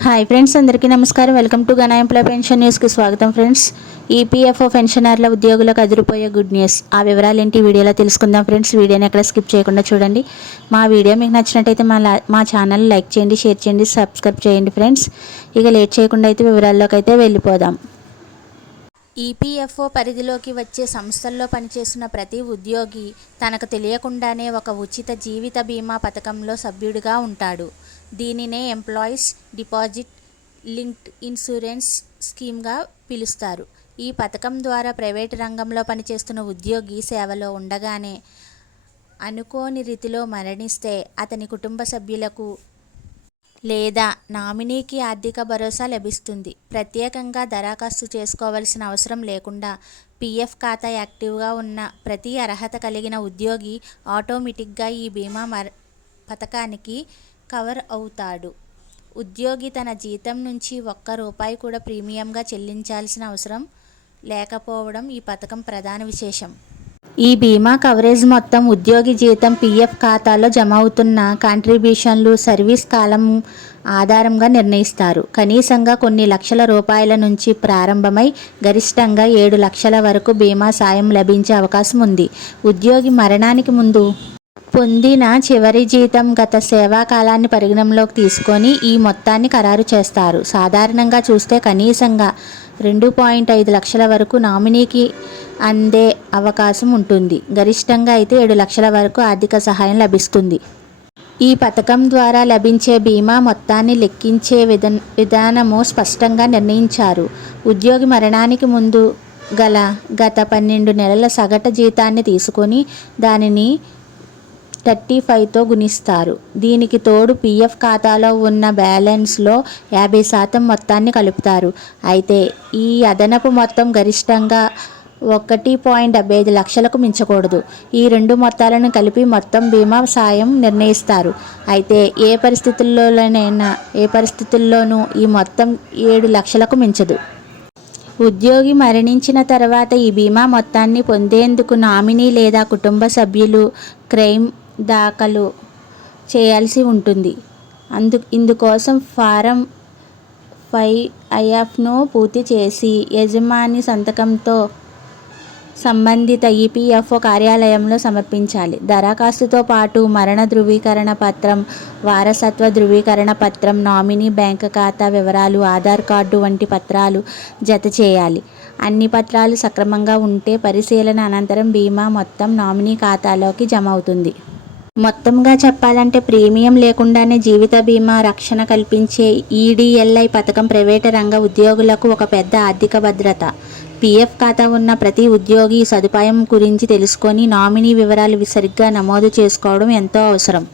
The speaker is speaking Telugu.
హాయ్ ఫ్రెండ్స్ అందరికీ నమస్కారం. వెల్కమ్ టు గనా ఎంప్లాయ్ పెన్షన్ న్యూస్కి స్వాగతం ఫ్రెండ్స్ ఈపీఎఫ్ఓ పెన్షనర్ల ఉద్యోగులకు అదిరిపోయే గుడ్ న్యూస్ ఆ వివరాలు ఏంటి వీడియోలో తెలుసుకుందాం ఫ్రెండ్స్ వీడియోని ఎక్కడ స్కిప్ చేయకుండా చూడండి. మా వీడియో మీకు నచ్చినట్టయితే మా లా- మా ఛానల్ లైక్ చేయండి షేర్ చేయండి సబ్స్క్రైబ్ చేయండి ఫ్రెండ్స్ ఇక లేట్ చేయకుండా అయితే వివరాల్లోకి అయితే వెళ్ళిపోదాం. ఈపీఎఫ్ఓ పరిధిలోకి వచ్చే సంస్థల్లో పనిచేస్తున్న ప్రతి ఉద్యోగి తనకు తెలియకుండానే ఒక ఉచిత జీవిత బీమా పథకంలో సభ్యుడిగా ఉంటాడు. దీనినే ఎంప్లాయీస్ డిపాజిట్ లింక్డ్ ఇన్సూరెన్స్ స్కీమ్గా పిలుస్తారు. ఈ పథకం ద్వారా ప్రైవేటు రంగంలో పనిచేస్తున్న ఉద్యోగి సేవలో ఉండగానే అనుకోని రీతిలో మరణిస్తే అతని కుటుంబ సభ్యులకు లేదా నామినీకి ఆర్థిక భరోసా లభిస్తుంది. ప్రత్యేకంగా దరఖాస్తు చేసుకోవాల్సిన అవసరం లేకుండా పీఎఫ్ ఖాతా యాక్టివ్గా ఉన్న ప్రతి అర్హత కలిగిన ఉద్యోగి ఆటోమేటిక్గా ఈ బీమా మర పథకానికి కవర్ అవుతాడు. ఉద్యోగి తన జీతం నుంచి ఒక్క రూపాయి కూడా ప్రీమియంగా చెల్లించాల్సిన అవసరం లేకపోవడం ఈ పథకం ప్రధాన విశేషం. ఈ బీమా కవరేజ్ మొత్తం ఉద్యోగి జీతం పీఎఫ్ ఖాతాలో జమ అవుతున్న కాంట్రిబ్యూషన్లు సర్వీస్ కాలం ఆధారంగా నిర్ణయిస్తారు. కనీసంగా కొన్ని లక్షల రూపాయల నుంచి ప్రారంభమై గరిష్టంగా ఏడు లక్షల వరకు బీమా సాయం లభించే అవకాశం ఉంది. ఉద్యోగి మరణానికి ముందు పొందిన చివరి జీతం గత సేవా కాలాన్ని పరిగణనలోకి తీసుకొని ఈ మొత్తాన్ని ఖరారు చేస్తారు. సాధారణంగా చూస్తే కనీసంగా రెండు పాయింట్ ఐదు లక్షల వరకు నామినీకి అందే అవకాశం ఉంటుంది. గరిష్టంగా అయితే ఏడు లక్షల వరకు ఆర్థిక సహాయం లభిస్తుంది. ఈ పథకం ద్వారా లభించే బీమా మొత్తాన్ని లెక్కించే విధ విధానము స్పష్టంగా నిర్ణయించారు. ఉద్యోగి మరణానికి ముందు గల గత పన్నెండు నెలల సగటు జీతాన్ని తీసుకొని దానిని థర్టీ ఫైవ్తో గుణిస్తారు. దీనికి తోడు పీఎఫ్ ఖాతాలో ఉన్న బ్యాలెన్స్లో యాభై శాతం మొత్తాన్ని కలుపుతారు. అయితే ఈ అదనపు మొత్తం గరిష్టంగా ఒకటి పాయింట్ డెబ్బై ఐదు లక్షలకు మించకూడదు. ఈ రెండు మొత్తాలను కలిపి మొత్తం బీమా సాయం నిర్ణయిస్తారు. అయితే ఏ పరిస్థితుల్లోనైనా ఏ పరిస్థితుల్లోనూ ఈ మొత్తం ఏడు లక్షలకు మించదు. ఉద్యోగి మరణించిన తర్వాత ఈ బీమా మొత్తాన్ని పొందేందుకు నామినీ లేదా కుటుంబ సభ్యులు క్రైమ్ దాఖలు చేయాల్సి ఉంటుంది. అందు ఇందుకోసం ఫారం ఫైవ్ ఐఎఫ్ను పూర్తి చేసి యజమాని సంతకంతో సంబంధిత ఈపీఎఫ్ఓ కార్యాలయంలో సమర్పించాలి. దరఖాస్తుతో పాటు మరణ ధృవీకరణ పత్రం వారసత్వ ధృవీకరణ పత్రం నామినీ బ్యాంక్ ఖాతా వివరాలు ఆధార్ కార్డు వంటి పత్రాలు జత చేయాలి. అన్ని పత్రాలు సక్రమంగా ఉంటే పరిశీలన అనంతరం బీమా మొత్తం నామినీ ఖాతాలోకి జమ అవుతుంది. మొత్తంగా చెప్పాలంటే ప్రీమియం లేకుండానే జీవిత బీమా రక్షణ కల్పించే ఈడీఎల్ఐ పథకం ప్రైవేటు రంగ ఉద్యోగులకు ఒక పెద్ద ఆర్థిక భద్రత. పీఎఫ్ ఖాతా ఉన్న ప్రతి ఉద్యోగి సదుపాయం గురించి తెలుసుకొని నామినీ వివరాలు సరిగ్గా నమోదు చేసుకోవడం ఎంతో అవసరం.